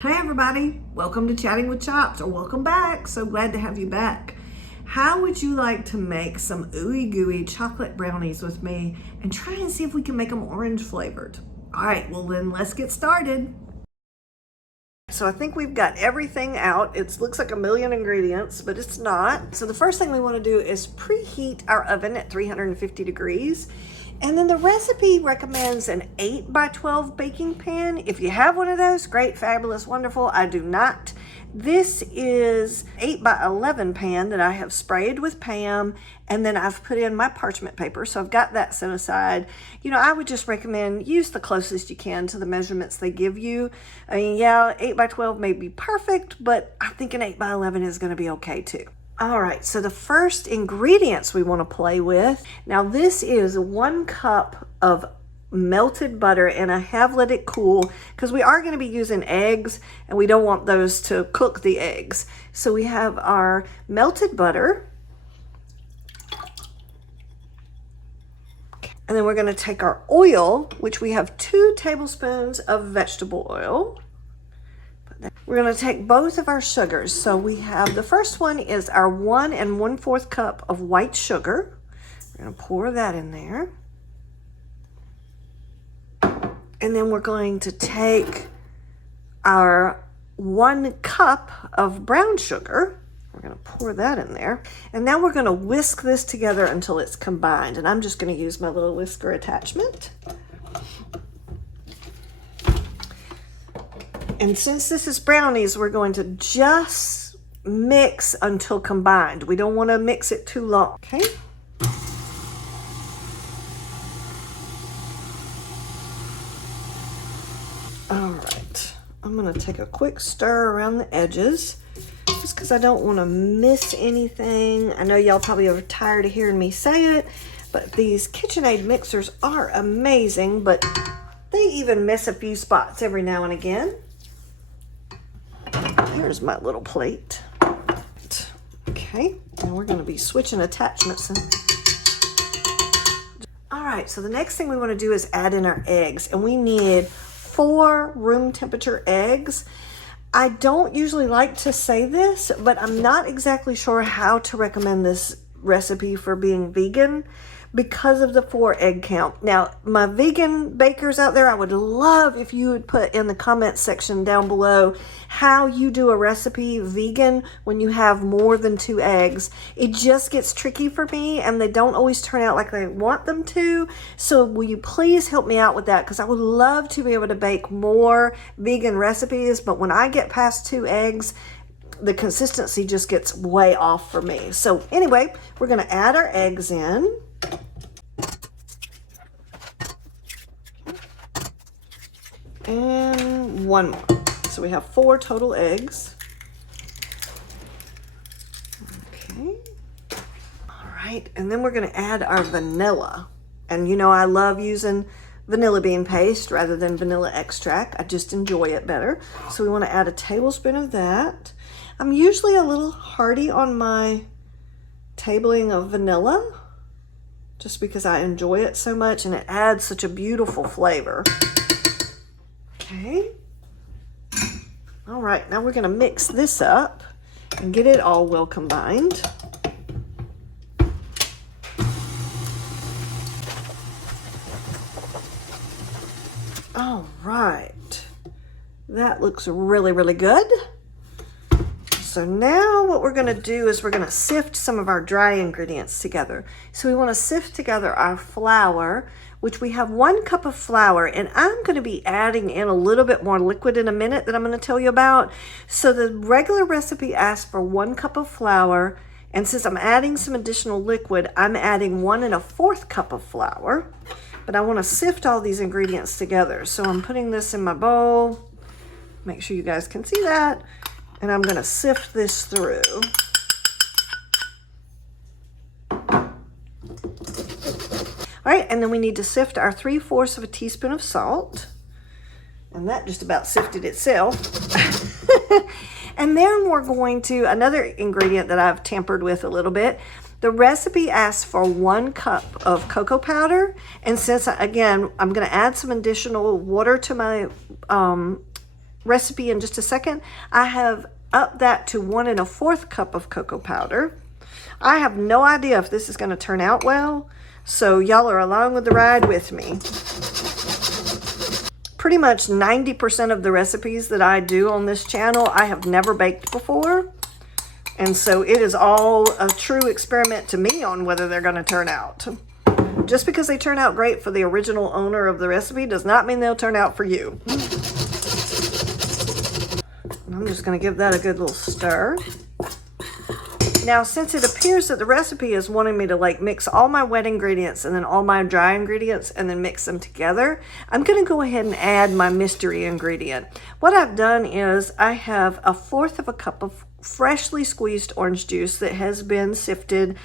Hey everybody, welcome to Chatting with Chops, or welcome back. So glad to have you back. How would you like to make some ooey gooey chocolate brownies with me and try and see if we can make them orange flavored? All right, well then let's get started. So I think we've got everything out. It looks like a million ingredients, but it's not. So the first thing we want to do is preheat our oven at 350 degrees. And then the recipe recommends an 8 by 12 baking pan. If you have one of those, great, fabulous, wonderful. I do not. This is 8 by 11 pan that I have sprayed with Pam, and then I've put in my parchment paper, so I've got that set aside. You know, I would just recommend use the closest you can to the measurements they give you. I mean, yeah, 8 by 12 may be perfect, but I think an 8 by 11 is going to be okay too. All right, so the first ingredients we want to play with. Now this is 1 cup of melted butter, and I have let it cool because we are going to be using eggs and we don't want those to cook the eggs. So we have our melted butter. And then we're going to take our oil, which we have 2 tablespoons of vegetable oil. We're going to take both of our sugars. So we have, the first one is our 1 1/4 cup of white sugar. We're going to pour that in there. And then we're going to take our 1 cup of brown sugar. We're going to pour that in there. And now we're going to whisk this together until it's combined. And I'm just going to use my little whisker attachment. And since this is brownies, we're going to just mix until combined. We don't want to mix it too long, okay? All right, I'm gonna take a quick stir around the edges just because I don't want to miss anything. I know y'all probably are tired of hearing me say it, but these KitchenAid mixers are amazing, but they even miss a few spots every now and again. Here's my little plate. Okay, and we're going to be switching attachments. All right, so the next thing we want to do is add in our eggs, and we need 4 room temperature eggs. I don't usually like to say this, but I'm not exactly sure how to recommend this recipe for being vegan because of the 4 egg count. Now, my vegan bakers out there, I would love if you would put in the comments section down below how you do a recipe vegan when you have more than 2 eggs. It just gets tricky for me, and they don't always turn out like I want them to. So will you please help me out with that? Because I would love to be able to bake more vegan recipes, but when I get past 2 eggs, the consistency just gets way off for me. So anyway, we're going to add our eggs in. And 1 more. So we have 4 total eggs. Okay. All right. And then we're going to add our vanilla. And you know, I love using vanilla bean paste rather than vanilla extract. I just enjoy it better. So we want to add a tablespoon of that. I'm usually a little hardy on my tabling of vanilla, just because I enjoy it so much and it adds such a beautiful flavor. Okay. All right, now we're going to mix this up and get it all well combined. All right. That looks really, really good. So now what we're going to do is we're going to sift some of our dry ingredients together. So we want to sift together our flour, which we have 1 cup of flour, and I'm going to be adding in a little bit more liquid in a minute that I'm going to tell you about. So the regular recipe asks for 1 cup of flour, and since I'm adding some additional liquid, I'm adding 1 1/4 cup of flour. But I want to sift all these ingredients together. So I'm putting this in my bowl. Make sure you guys can see that. And I'm going to sift this through. All right, and then we need to sift our 3/4 of a teaspoon of salt. And that just about sifted itself. And then we're going to, another ingredient that I've tampered with a little bit. The recipe asks for 1 cup of cocoa powder. And since, again, I'm going to add some additional water to my recipe in just a second. I have upped that to 1 1/4 cup of cocoa powder. I have no idea if this is going to turn out well, so y'all are along with the ride with me. Pretty much 90% of the recipes that I do on this channel, I have never baked before. And so it is all a true experiment to me on whether they're going to turn out. Just because they turn out great for the original owner of the recipe does not mean they'll turn out for you. I'm just going to give that a good little stir. Now, since it appears that the recipe is wanting me to like mix all my wet ingredients and then all my dry ingredients and then mix them together, I'm going to go ahead and add my mystery ingredient. What I've done is I have 1/4 cup of freshly squeezed orange juice that has been sifted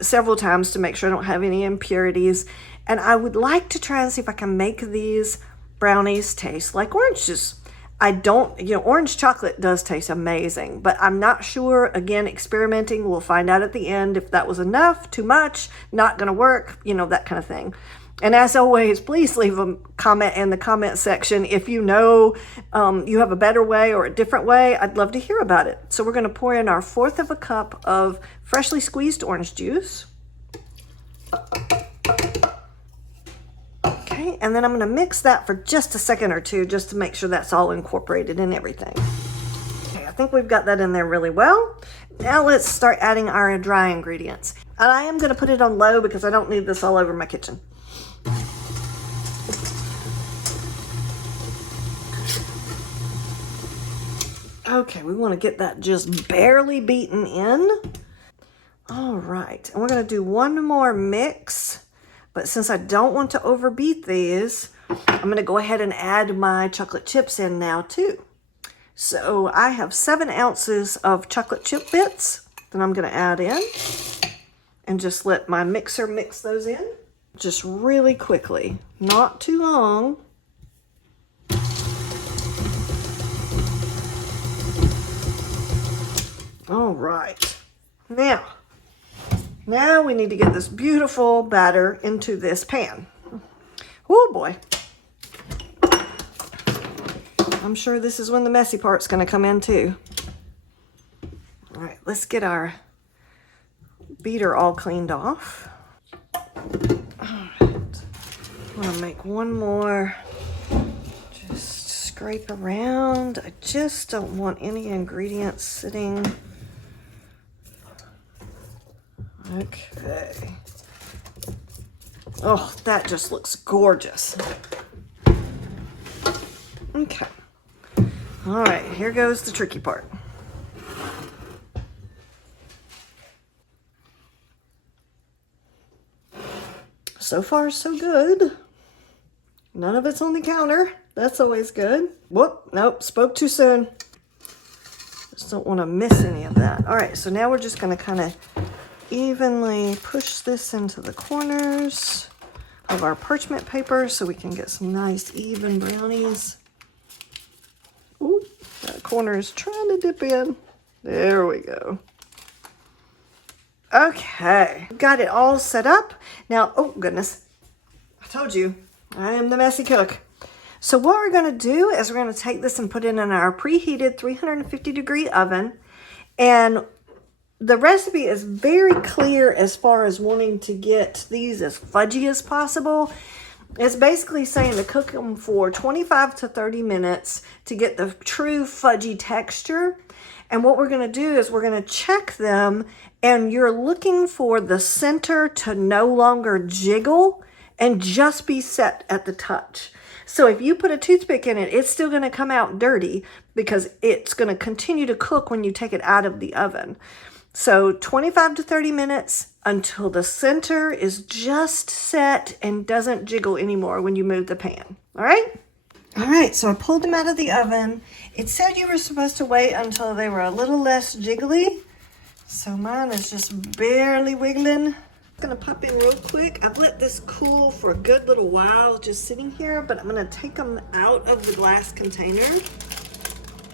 several times to make sure I don't have any impurities. And I would like to try and see if I can make these brownies taste like orange juice. I don't, orange chocolate does taste amazing, but I'm not sure. Again, experimenting, we'll find out at the end if that was enough, too much, not gonna work, that kind of thing. And as always, please leave a comment in the comment section if you know you have a better way or a different way. I'd love to hear about it. So we're gonna pour in our 1/4 cup of freshly squeezed orange juice. Okay, and then I'm going to mix that for just a second or two just to make sure that's all incorporated in everything. Okay, I think we've got that in there really well. Now let's start adding our dry ingredients. And I am going to put it on low because I don't need this all over my kitchen. Okay, we want to get that just barely beaten in. All right, and we're going to do one more mix. But since I don't want to overbeat these, I'm going to go ahead and add my chocolate chips in now too. So I have 7 ounces of chocolate chip bits that I'm going to add in. And just let my mixer mix those in. Just really quickly, not too long. All right. Now we need to get this beautiful batter into this pan. Oh boy. I'm sure this is when the messy part's going to come in too. All right, let's get our beater all cleaned off. All right. I'm going to make one more. Just scrape around. I just don't want any ingredients sitting. Okay. Oh, that just looks gorgeous. Okay. All right, here goes the tricky part. So far, so good. None of it's on the counter. That's always good. Whoop, nope, spoke too soon. Just don't want to miss any of that. All right, so now we're just going to kind of evenly push this into the corners of our parchment paper so we can get some nice even brownies. Ooh, that corner is trying to dip in. There we go. Okay, got it all set up. Now, oh goodness, I told you, I am the messy cook. So what we're gonna do is we're gonna take this and put it in our preheated 350-degree oven. And the recipe is very clear as far as wanting to get these as fudgy as possible. It's basically saying to cook them for 25 to 30 minutes to get the true fudgy texture. And what we're going to do is we're going to check them, and you're looking for the center to no longer jiggle and just be set at the touch. So if you put a toothpick in it, it's still going to come out dirty because it's going to continue to cook when you take it out of the oven. So 25 to 30 minutes until the center is just set and doesn't jiggle anymore when you move the pan. All right? All right, so I pulled them out of the oven. It said you were supposed to wait until they were a little less jiggly. So mine is just barely wiggling. I'm gonna pop in real quick. I've let this cool for a good little while, just sitting here, but I'm gonna take them out of the glass container.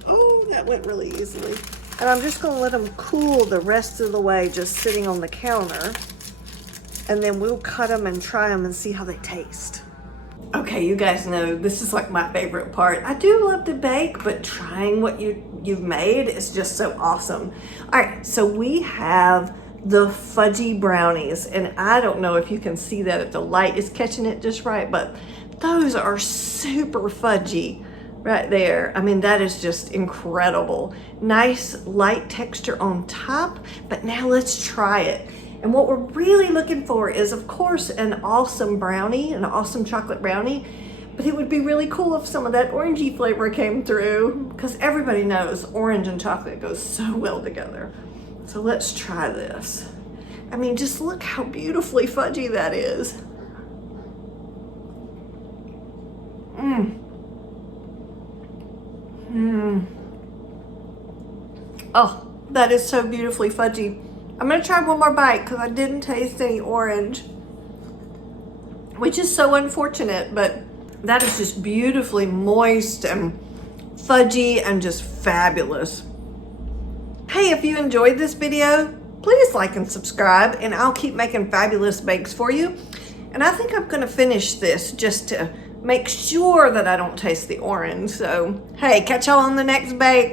Oh, that went really easily. And I'm just gonna let them cool the rest of the way, just sitting on the counter. And then we'll cut them and try them and see how they taste. Okay, you guys know this is like my favorite part. I do love to bake, but trying what you've made is just so awesome. All right, so we have the Fudgey Brownies, and I don't know if you can see that if the light is catching it just right, but those are super fudgy right there. I mean, that is just incredible. Nice light texture on top, but now let's try it. And what we're really looking for is, of course, an awesome brownie, an awesome chocolate brownie, but it would be really cool if some of that orangey flavor came through, because everybody knows orange and chocolate goes so well together. So let's try this. I mean, just look how beautifully fudgy that is. Oh, that is so beautifully fudgy. I'm gonna try one more bite because I didn't taste any orange, which is so unfortunate, but that is just beautifully moist and fudgy and just fabulous. Hey, if you enjoyed this video, please like and subscribe, and I'll keep making fabulous bakes for you. And I think I'm gonna finish this just to make sure that I don't taste the orange. So, hey, catch y'all on the next bake.